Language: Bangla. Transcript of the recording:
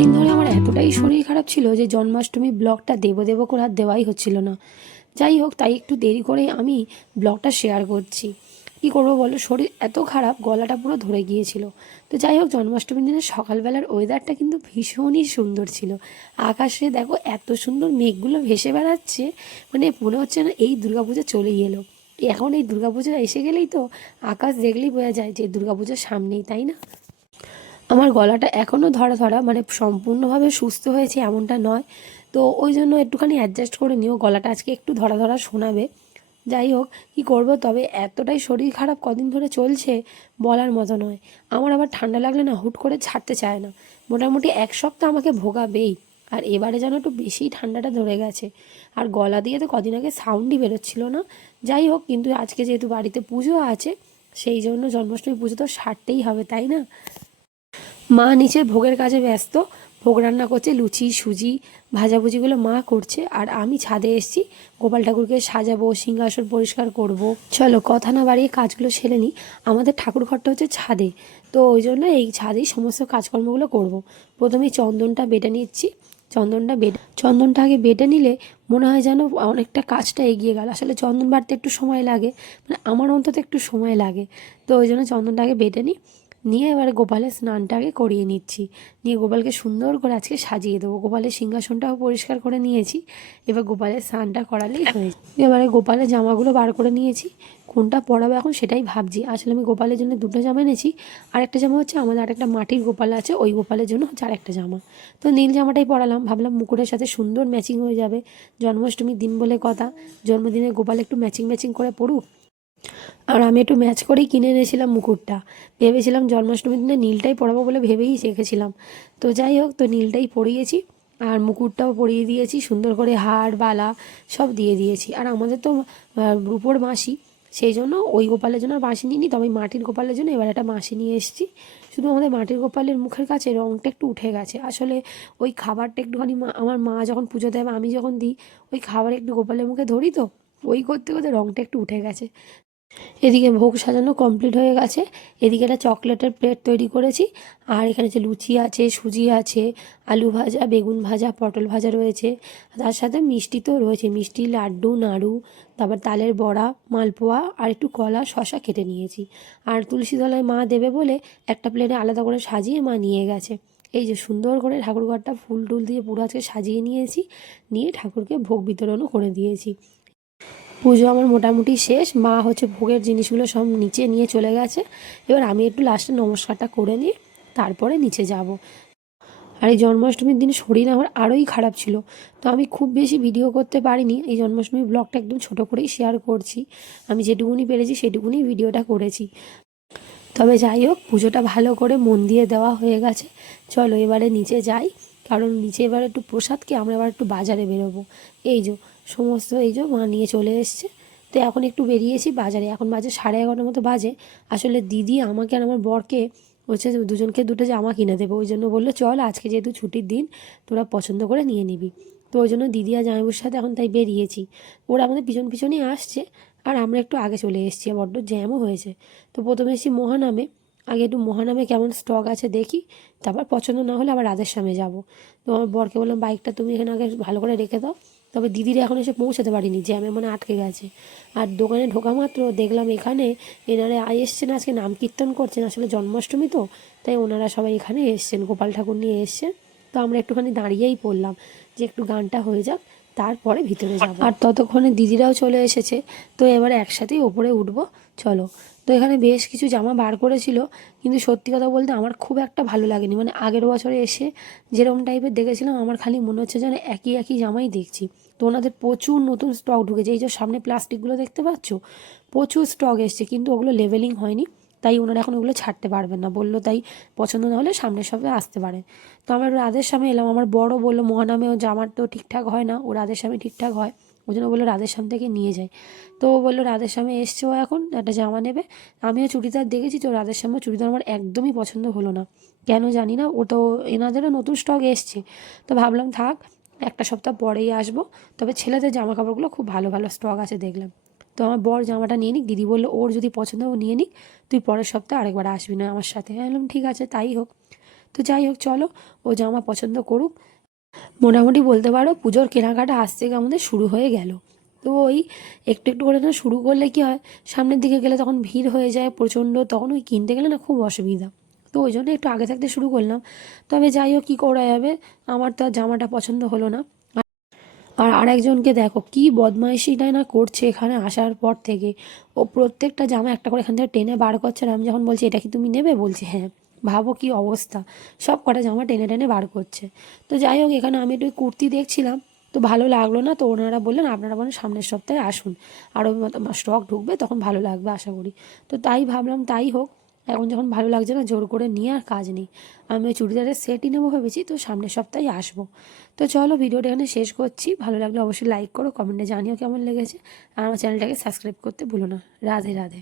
কদিন ধরে আমার এতটাই শরীর খারাপ ছিল যে জন্মাষ্টমী ব্লগটা দেবো দেবো করে আর দেওয়াই হচ্ছিল না। যাই হোক, তাই একটু দেরি করে আমি ব্লগটা শেয়ার করছি। কী করবো বলো, শরীর এত খারাপ, গলাটা পুরো ধরে গিয়েছিল। তো যাই হোক, জন্মাষ্টমীর দিনে সকালবেলার ওয়েদারটা কিন্তু ভীষণই সুন্দর ছিল। আকাশে দেখো এত সুন্দর মেঘগুলো ভেসে বেড়াচ্ছে, মানে মনে হচ্ছে না এই দুর্গাপূজা চলেই এলো। এখন এই দুর্গাপূজা এসে গেলেই তো আকাশ দেখলেই বোঝা যায় যে দুর্গাপূজার সামনেই, তাই না? আমার গলাটা এখনও ধরা ধরা, মানে সম্পূর্ণভাবে সুস্থ হয়েছে এমনটা নয়। তো ওই জন্য একটুখানি অ্যাডজাস্ট করে নিও, গলাটা আজকে একটু ধরা ধরা শোনাবে। যাই হোক, কী করবো, তবে এতটাই শরীর খারাপ কদিন ধরে চলছে বলার মতো নয়। আমার আবার ঠান্ডা লাগলে না হুট করে ছাড়তে চায় না, মোটামুটি 1 সপ্তাহ আমাকে ভোগাবেই। আর এবারে যেন একটু বেশি ঠান্ডাটা ধরে গেছে। আর গলা দিয়ে তো কদিন আগে সাউন্ডই বেরোচ্ছিল না। যাই হোক, কিন্তু আজকে যেহেতু বাড়িতে পুজো আছে, সেই জন্য জন্মাষ্টমী পুজো তো সারতেই হবে, তাই না? মা নিচে ভোগের কাজে ব্যস্ত, ভোগ রান্না করছে, লুচি সুজি ভাজাভুজিগুলো মা করছে, আর আমি ছাদে এসেছি গোপাল ঠাকুরকে সাজাবো, সিংহাসন পরিষ্কার করব। চলো কথা না বাড়িয়ে কাজগুলো সেরে নিই। আমাদের ঠাকুর ঘরটা হচ্ছে ছাদে, তো ওই জন্য এই ছাদেই সমস্ত কাজকর্মগুলো করব। প্রথমেই চন্দনটা বেটে নিচ্ছি। চন্দনটা আগে বেটে নিলে মনে হয় যেন অনেকটা কাজটা এগিয়ে গেল। আসলে চন্দন বাটতে একটু সময় লাগে, মানে আমার অন্তত একটু সময় লাগে। তো ওই জন্য চন্দনটা আগে বেটে নিই। নিয়ে এবারে গোপালের স্নানটাকে করিয়ে নিচ্ছি। নিয়ে গোপালকে সুন্দর করে আজকে সাজিয়ে দেবো। গোপালের সিংহাসনটাও পরিষ্কার করে নিয়েছি, এবার গোপালের স্নানটা করালেই হয়েছে। এবারে গোপালের জামাগুলো বার করে নিয়েছি, কোনটা পরাবো এখন সেটাই ভাবছি। আসলে আমি গোপালের জন্য দুটো জামা এনেছি, আর একটা জামা হচ্ছে আমাদের আরেকটা মাটির গোপাল আছে, ওই গোপালের জন্য হচ্ছে আরেকটা জামা। তো নীল জামাটাই পরালাম, ভাবলাম মুকুটের সাথে সুন্দর ম্যাচিং হয়ে যাবে। জন্মাষ্টমীর দিন বলে কথা, জন্মদিনে গোপাল একটু ম্যাচিং ম্যাচিং করে পড়ুক। আর আমি একটু ম্যাচ করেই কিনে এনেছিলাম মুকুটটা। ভেবেছিলাম জন্মাষ্টমীর দিনে নীলটাই পরাবো বলে ভেবেই রেখেছিলাম। তো যাই হোক, তো নীলটাই পরিয়েছি, আর মুকুটটাও পরিয়ে দিয়েছি, সুন্দর করে হার বালা সব দিয়ে দিয়েছি। আর আমাদের তো রূপোর বাঁশি, সেই জন্য ওই গোপালের জন্য আর বাঁশি নিইনি, তবে মাটির গোপালের জন্য এবার একটা বাঁশি নিয়ে এসেছি। শুধু আমাদের মাটির গোপালের মুখের কাছে রঙটা একটু উঠে গেছে। আসলে ওই খাবারটা একটুখানি আমার মা যখন পুজো দেয় বা আমি যখন দিই, ওই খাবার একটু গোপালের মুখে ধরি, তো ওই করতে করতে রঙটা একটু উঠে গেছে। এদিকে ভোগ সাজানো কমপ্লিট হয়ে গেছে। এদিকে একটা চকলেটের প্লেট তৈরি করেছি, আর এখানে যে লুচি আছে, সুজি আছে, আলু ভাজা, বেগুন ভাজা, পটল ভাজা রয়েছে। তার সাথে মিষ্টি তো রয়েছে, মিষ্টি, লাড্ডু, নাড়ু, তারপর তালের বড়া, মালপোয়া, আর একটু কলা শসা কেটে নিয়েছি। আর তুলসী তলায় মা দেবে বলে একটা প্লেটে আলাদা করে সাজিয়ে মা নিয়ে গেছে। এই যে সুন্দর করে ঠাকুরঘরটা ফুল টুল দিয়ে পুরো আজকে সাজিয়ে নিয়েছি, নিয়ে ঠাকুরকে ভোগ বিতরণও করে দিয়েছি। পুজো আমার মোটামুটি শেষ। মা হচ্ছে ভোগের জিনিসগুলো সব নিচে নিয়ে চলে গেছে। এবার আমি একটু লাস্টে নমস্কারটা করে নিয়ে তারপরে নিচে যাব। আর এই জন্মাষ্টমীর দিন শরীর আমার আরোই খারাপ ছিল, তো আমি খুব বেশি ভিডিও করতে পারিনি। এই জন্মাষ্টমীর ব্লগটা একদম ছোটো করেই শেয়ার করছি। আমি যেটুকুনি পেরেছি সেটুকুনি ভিডিওটা করেছি। তবে যাই হোক, পুজোটা ভালো করে মন দিয়ে দেওয়া হয়ে গেছে। চলো এবারে নিচে যাই, কারণ নিচে এবার একটু প্রসাদকে আমরা এবার একটু বাজারে বেরোবো। এই যে সমস্ত এই যে মা নিয়ে চলে এসছে। তো এখন একটু বেরিয়েছি বাজারে, এখন বাজে 11:30 মতো বাজে। আসলে দিদি আমাকে আর আমার বরকে হচ্ছে দুজনকে দুটো জামা কিনে দেবে, ওই জন্য বললো চল আজকে যেহেতু ছুটির দিন, তোরা পছন্দ করে নিয়ে নিবি। তো ওই জন্য দিদি আর জামাইবুর সাথে এখন তাই বেরিয়েছি। ওরা আমাদের পিছন পিছনই আসছে, আর আমরা একটু আগে চলে এসেছি, বড্ড জ্যামও হয়েছে। তো প্রথমে এসেছি মহানামে, আগে একটু মহানামে কেমন স্টক আছে দেখি, তারপর পছন্দ না হলে আবার রাধেশ্যামে যাব। তো আমার বরকে বললাম বাইকটা তুমি এখানে আগে ভালো করে রেখে দাও। তবে দিদির এখন এসে পৌঁছাতে পারিনি, জ্যামে মানে আটকে গেছে। আর দোকানে ঢোকা মাত্র দেখলাম এখানে এনারা এসছেন, আজকে নাম কীর্তন করছেন, আসলে জন্মাষ্টমী তো, তাই ওনারা সবাই এখানে এসছেন, গোপাল ঠাকুর নিয়ে এসছেন। তো আমরা একটুখানি দাঁড়িয়েই পড়লাম যে একটু গানটা হয়ে যাক, তারপরে ভিতরে যাব। আর ততক্ষণে দিদিরাও চলে এসেছে। তো এবারে একসাথেই ওপরে উঠবো, চলো। তো এখানে বেশ কিছু জামা বার করেছিল, কিন্তু সত্যি কথা বলতে আমার খুব একটা ভালো লাগেনি। মানে আগের বছরে এসে যেরকম টাইপের দেখেছিলাম, আমার খালি মনে হচ্ছে যেন একই একই জামাই দেখছি। তো ওনাদের প্রচুর নতুন স্টক ঢুকেছে, এই যে সামনে প্লাস্টিকগুলো দেখতে পাচ্ছ, প্রচুর স্টক এসছে, কিন্তু ওগুলো লেভেলিং হয়নি, তাই ওনারা এখন ওগুলো ছাড়তে পারবেন না বললো। তাই পছন্দ না হলে সামনের সপ্তাহে আসতে পারে। তো আমরা রাধের সামনে এলাম, আমার বড় বললো মহানামেও জামার তো ঠিকঠাক হয় না, ও রাধের সামনে ঠিকঠাক হয়, ওই জন্য বললো রাধেশ্যাম থেকে নিয়ে যায়। তো ও বললো রাধেশ্যামে এসছে, ও এখন একটা জামা নেবে। আমিও চুড়িদার দেখেছি, তো রাধেশ্যামে চুড়িদার আমার একদমই পছন্দ হলো না, কেন জানি না। ও তো এনাদেরও নতুন স্টক এসছে, তো ভাবলাম থাক, একটা সপ্তাহ পরেই আসবো। তবে ছেলেদের জামা কাপড়গুলো খুব ভালো ভালো স্টক আছে দেখলাম। তো আমার বর জামাটা নিয়ে নিক, দিদি বললো ওর যদি পছন্দ ও নিয়ে নিক, তুই পরের সপ্তাহে আরেকবার আসবি না আমার সাথে। আমি বললাম ঠিক আছে তাই হোক। তো যাই হোক চলো, ও জামা পছন্দ করুক। মোটামুটি বলতে পারো পুজোর কেনাকাটা আজ থেকে আমাদের শুরু হয়ে গেল। তো ওই একটু একটু করে না শুরু করলে কি হয়, সামনের দিকে গেলে তখন ভিড় হয়ে যায় প্রচণ্ড, তখন ওই কিনতে গেলে না খুব অসুবিধা। তো ওই জন্য একটু আগে থাকতে শুরু করলাম। তবে যাই হোক, কী করা যাবে, আমার তো আর জামাটা পছন্দ হলো না। আর আরেকজনকে দেখো কি বদমাইশিটাই না করছে এখানে আসার পর থেকে। ও প্রত্যেকটা জামা একটা করে এখান থেকে টেনে বার করছে, আর আমি যখন বলছি এটা কি তুমি নেবে, বলছে হ্যাঁ। ভাবো কি অবস্থা, সব কটা জামা টেনে টেনে বার করছে। তো যাই হোক, এখানে আমি একটু কুর্তি দেখছিলাম, তো ভালো লাগলো না, তো ওনারা বললেন আপনারা বলেন সামনের সপ্তাহে আসুন, আরও স্টক ঢুকবে তখন ভালো লাগবে আশা করি। তো তাই ভাবলাম তাই হোক, এখন যখন ভালো লাগছে না জোর করে নিয়ে আর কাজ নেই। আমি ওই চুড়িদারের সেটই নেবো ভেবেছি, তো সামনের সপ্তাহে আসবো। তো চলো, ভিডিওটা এখানে শেষ করছি। ভালো লাগলে অবশ্যই লাইক করো, কমেন্টে জানিও কেমন লেগেছে, আর আমার চ্যানেলটাকে সাবস্ক্রাইব করতে ভুলো না। রাধে রাধে।